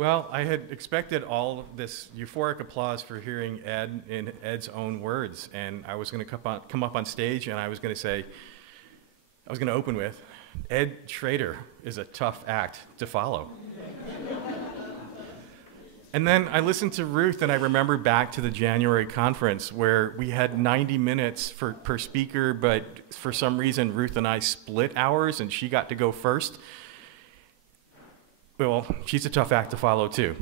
Well, I had expected all of this euphoric applause for hearing Ed in Ed's own words, and I was going to come up on stage, and I was going to open with, Ed Schroeder is a tough act to follow. And then I listened to Ruth, and I remembered back to the January conference where we had 90 minutes per speaker, but for some reason, Ruth and I split hours, and she got to go first. Well, she's a tough act to follow, too.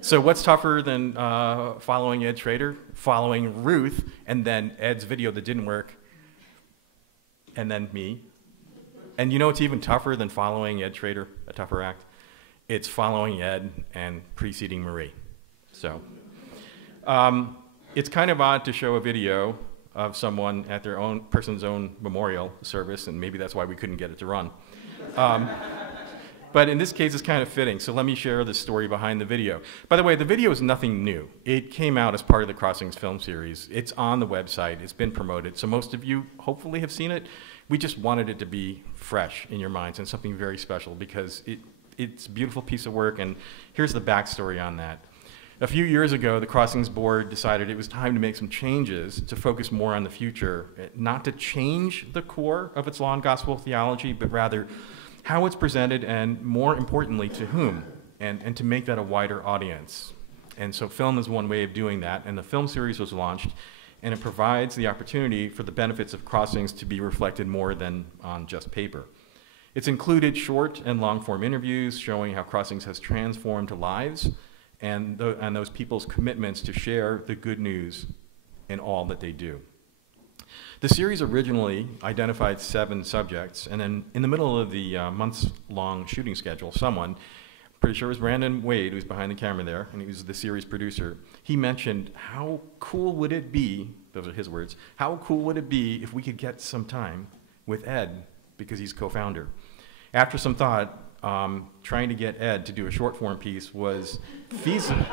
So what's tougher than following Ed Schroeder? Following Ruth, and then Ed's video that didn't work, and then me. And you know what's even tougher than following Ed Schroeder, a tougher act? It's following Ed and preceding Marie. So it's kind of odd to show a video of someone at their own person's own memorial service, and maybe that's why we couldn't get it to run. But in this case, it's kind of fitting, so let me share the story behind the video. By the way, the video is nothing new. It came out as part of the Crossings film series. It's on the website. It's been promoted, so most of you hopefully have seen it. We just wanted it to be fresh in your minds and something very special because it's a beautiful piece of work, and here's the backstory on that. A few years ago, the Crossings board decided it was time to make some changes to focus more on the future, not to change the core of its law and gospel theology, but rather how it's presented and, more importantly, to whom, and to make that a wider audience. And so film is one way of doing that, and the film series was launched, and it provides the opportunity for the benefits of Crossings to be reflected more than on just paper. It's included short and long-form interviews showing how Crossings has transformed lives and those people's commitments to share the good news in all that they do. The series originally identified 7 subjects, and then in the middle of the months-long shooting schedule, someone, pretty sure it was Brandon Wade, who's behind the camera there, and he was the series producer, he mentioned, how cool would it be, those are his words, how cool would it be if we could get some time with Ed, because he's co-founder. After some thought, trying to get Ed to do a short-form piece was feasible.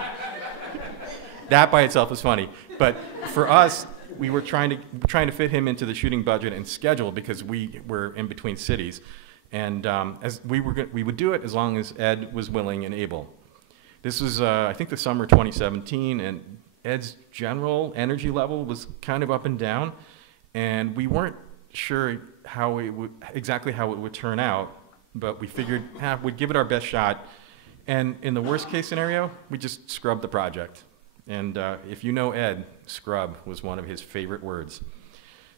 That by itself is funny, but for us, we were trying to fit him into the shooting budget and schedule because we were in between cities, and as we would do it as long as Ed was willing and able. This was, I think, the summer 2017, and Ed's general energy level was kind of up and down, and we weren't sure exactly how it would turn out, but we figured we'd give it our best shot, and in the worst case scenario, we just scrubbed the project. And if you know Ed, scrub was one of his favorite words.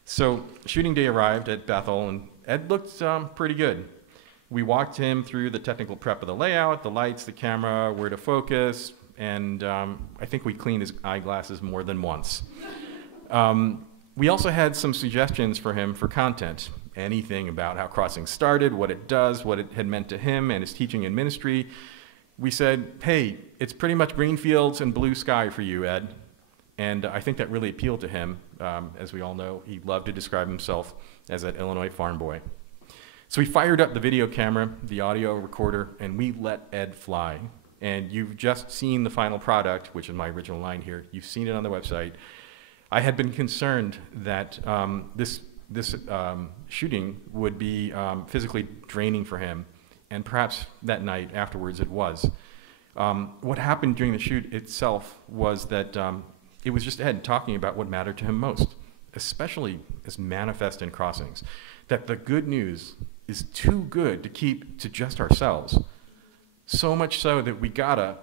So shooting day arrived at Bethel, and Ed looked pretty good. We walked him through the technical prep of the layout, the lights, the camera, where to focus, and I think we cleaned his eyeglasses more than once. We also had some suggestions for him for content, anything about how Crossing started, what it does, what it had meant to him and his teaching and ministry. We said, hey, it's pretty much green fields and blue sky for you, Ed. And I think that really appealed to him. As we all know, he loved to describe himself as an Illinois farm boy. So we fired up the video camera, the audio recorder, and we let Ed fly. And you've just seen the final product, which is my original line here. You've seen it on the website. I had been concerned that this shooting would be physically draining for him. And perhaps that night afterwards it was. What happened during the shoot itself was that it was just Ed talking about what mattered to him most, especially as manifest in Crossings, that the good news is too good to keep to just ourselves. So much so that we gotta,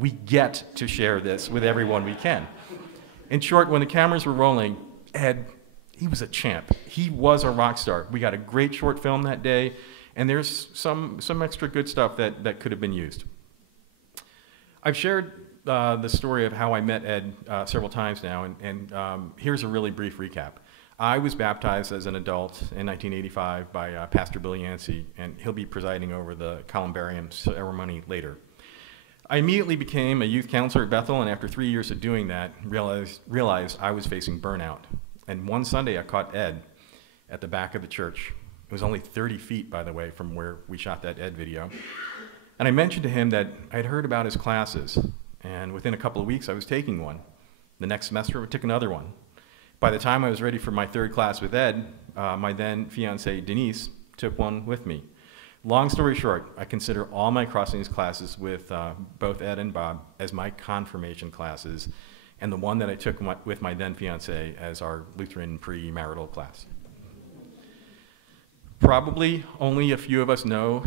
we get to share this with everyone we can. In short, when the cameras were rolling, Ed, he was a champ. He was a rock star. We got a great short film that day, and there's some extra good stuff that could have been used. I've shared the story of how I met Ed several times now, and here's a really brief recap. I was baptized as an adult in 1985 by Pastor Bill Yancey, and he'll be presiding over the columbarium ceremony later. I immediately became a youth counselor at Bethel, and after 3 years of doing that, realized I was facing burnout. And one Sunday, I caught Ed at the back of the church. It was only 30 feet, by the way, from where we shot that Ed video. And I mentioned to him that I'd heard about his classes, and within a couple of weeks, I was taking one. The next semester, I would take another one. By the time I was ready for my 3rd class with Ed, my then fiancée, Denise, took one with me. Long story short, I consider all my Crossings classes with both Ed and Bob as my confirmation classes, and the one that I took with my then fiance as our Lutheran premarital class. Probably only a few of us know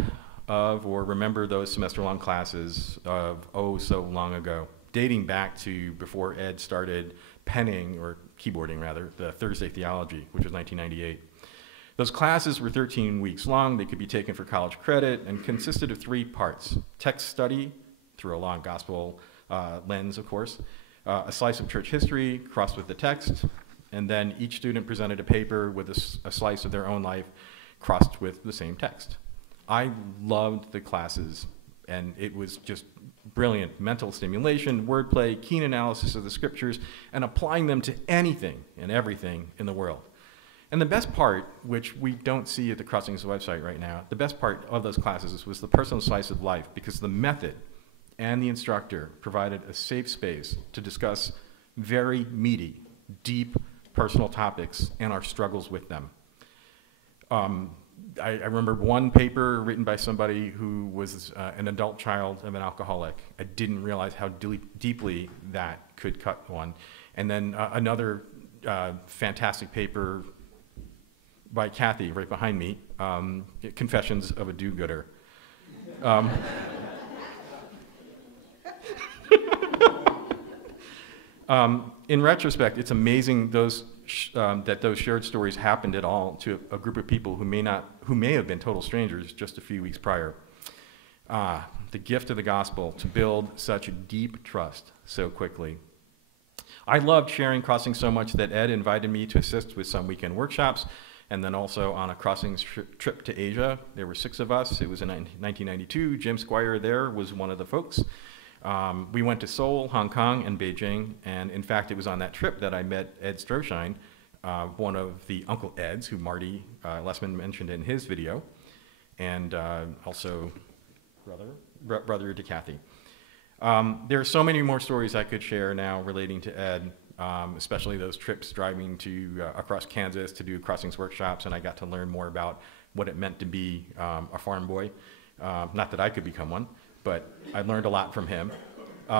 of or remember those semester-long classes of so long ago, dating back to before Ed started penning, or keyboarding rather, the Thursday Theology, which was 1998. Those classes were 13 weeks long. They could be taken for college credit and consisted of 3 parts: text study through a long gospel lens, of course, a slice of church history crossed with the text, and then each student presented a paper with a slice of their own life crossed with the same text. I loved the classes, and it was just brilliant mental stimulation, wordplay, keen analysis of the scriptures, and applying them to anything and everything in the world. And the best part, which we don't see at the Crossings website right now, the best part of those classes was the personal slice of life, because the method and the instructor provided a safe space to discuss very meaty, deep personal topics and our struggles with them. I remember one paper written by somebody who was an adult child of an alcoholic. I didn't realize how deeply that could cut one. And then another fantastic paper by Kathy, right behind me, Confessions of a Do-Gooder. In retrospect, it's amazing that those shared stories happened at all to a group of people who may have been total strangers just a few weeks prior. The gift of the gospel to build such a deep trust so quickly. I loved sharing Crossings so much that Ed invited me to assist with some weekend workshops, and then also on a Crossings trip to Asia. There were 6 of us. It was in 1992. Jim Squire there was one of the folks. We went to Seoul, Hong Kong, and Beijing, and in fact, it was on that trip that I met Ed Stroshine, one of the Uncle Eds, who Marty Lessman mentioned in his video, and also brother to Kathy. There are so many more stories I could share now relating to Ed, especially those trips driving across Kansas to do Crossings workshops, and I got to learn more about what it meant to be a farm boy. Not that I could become one, but I learned a lot from him. There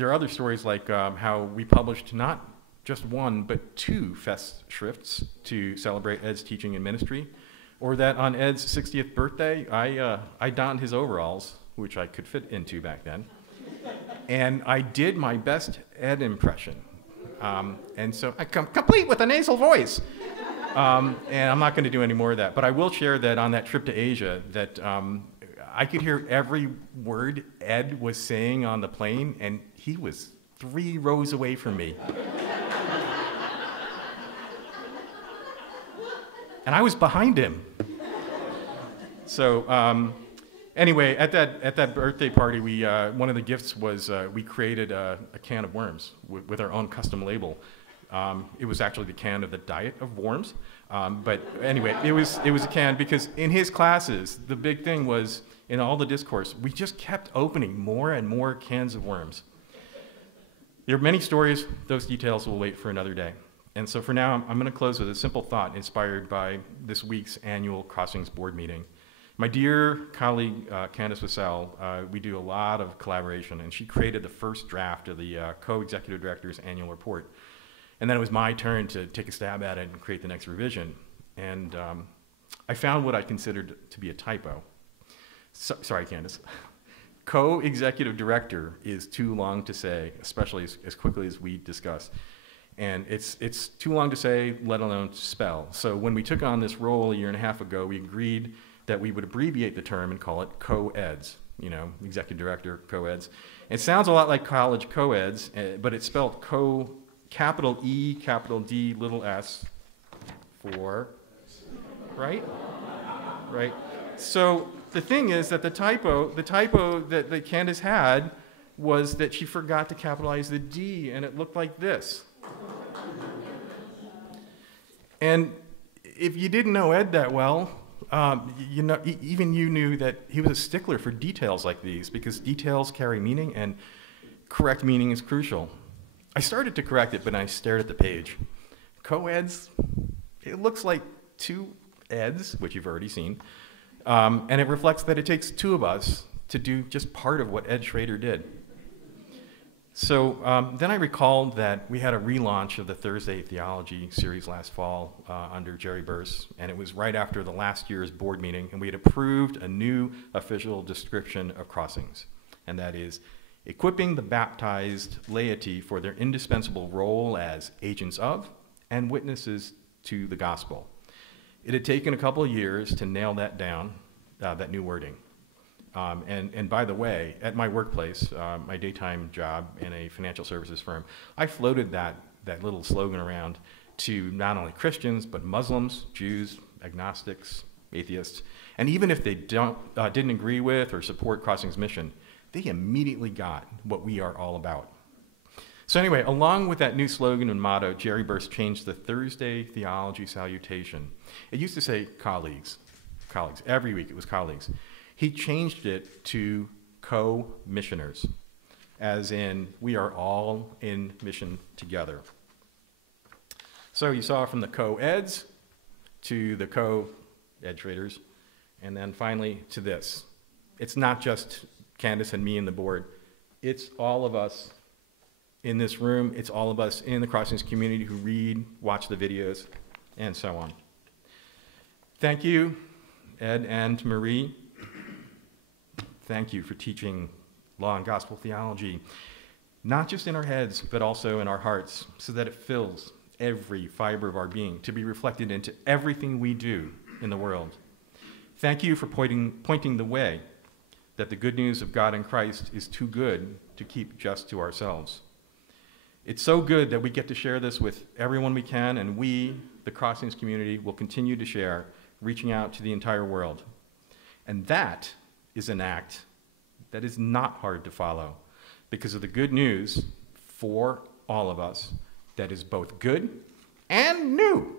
are other stories like how we published not just 1, but 2 Festschrifts to celebrate Ed's teaching and ministry, or that on Ed's 60th birthday, I donned his overalls, which I could fit into back then, and I did my best Ed impression. And so I come complete with a nasal voice. And I'm not going to do any more of that, but I will share that on that trip to Asia, that I could hear every word Ed was saying on the plane, and he was 3 rows away from me. And I was behind him. So anyway, at that birthday party, one of the gifts was we created a can of worms with our own custom label. It was actually the can of the Diet of Worms. But anyway, it was a can, because in his classes, the big thing was, in all the discourse, we just kept opening more and more cans of worms. There are many stories. Those details will wait for another day. And so for now, I'm going to close with a simple thought inspired by this week's annual Crossings board meeting. My dear colleague, Candace Wassell, we do a lot of collaboration, and she created the first draft of the co-executive director's annual report. And then it was my turn to take a stab at it and create the next revision. And I found what I considered to be a typo. Sorry, Candace. Co-executive director is too long to say, especially as quickly as we discussed. And it's too long to say, let alone spell. So when we took on this role a year and a half ago, we agreed that we would abbreviate the term and call it co-eds, executive director, co-eds. It sounds a lot like college co-eds, but it's spelled capital E, capital D, little s, for, right? Right. So the thing is that the typo that Candace had was that she forgot to capitalize the D, and it looked like this. And if you didn't know Ed that well, even you knew that he was a stickler for details like these, because details carry meaning, and correct meaning is crucial. I started to correct it, but I stared at the page. Co-eds, It looks like two Eds, which you've already seen, and it reflects that it takes two of us to do just part of what Ed Schroeder did. So then I recalled that we had a relaunch of the Thursday Theology series last fall under Jerry Burse, and it was right after the last year's board meeting, and we had approved a new official description of Crossings, and that is equipping the baptized laity for their indispensable role as agents of and witnesses to the gospel. It had taken a couple of years to nail that down, that new wording. And by the way, at my workplace, my daytime job in a financial services firm, I floated that little slogan around to not only Christians, but Muslims, Jews, agnostics, atheists. And even if they didn't agree with or support Crossing's mission, they immediately got what we are all about. So anyway, along with that new slogan and motto, Jerry Burse changed the Thursday Theology salutation. It used to say colleagues. Every week it was colleagues. He changed it to co-missioners, as in we are all in mission together. So you saw from the co-eds to the co-ed traders, and then finally to this. It's not just Candace and me and the board. It's all of us in this room. It's all of us in the Crossings community who read, watch the videos, and so on. Thank you, Ed and Marie. Thank you for teaching law and gospel theology, not just in our heads, but also in our hearts, so that it fills every fiber of our being to be reflected into everything we do in the world. Thank you for pointing the way that the good news of God in Christ is too good to keep just to ourselves. It's so good that we get to share this with everyone we can, and we, the Crossings community, will continue to share, reaching out to the entire world. And that is an act that is not hard to follow because of the good news for all of us that is both good and new.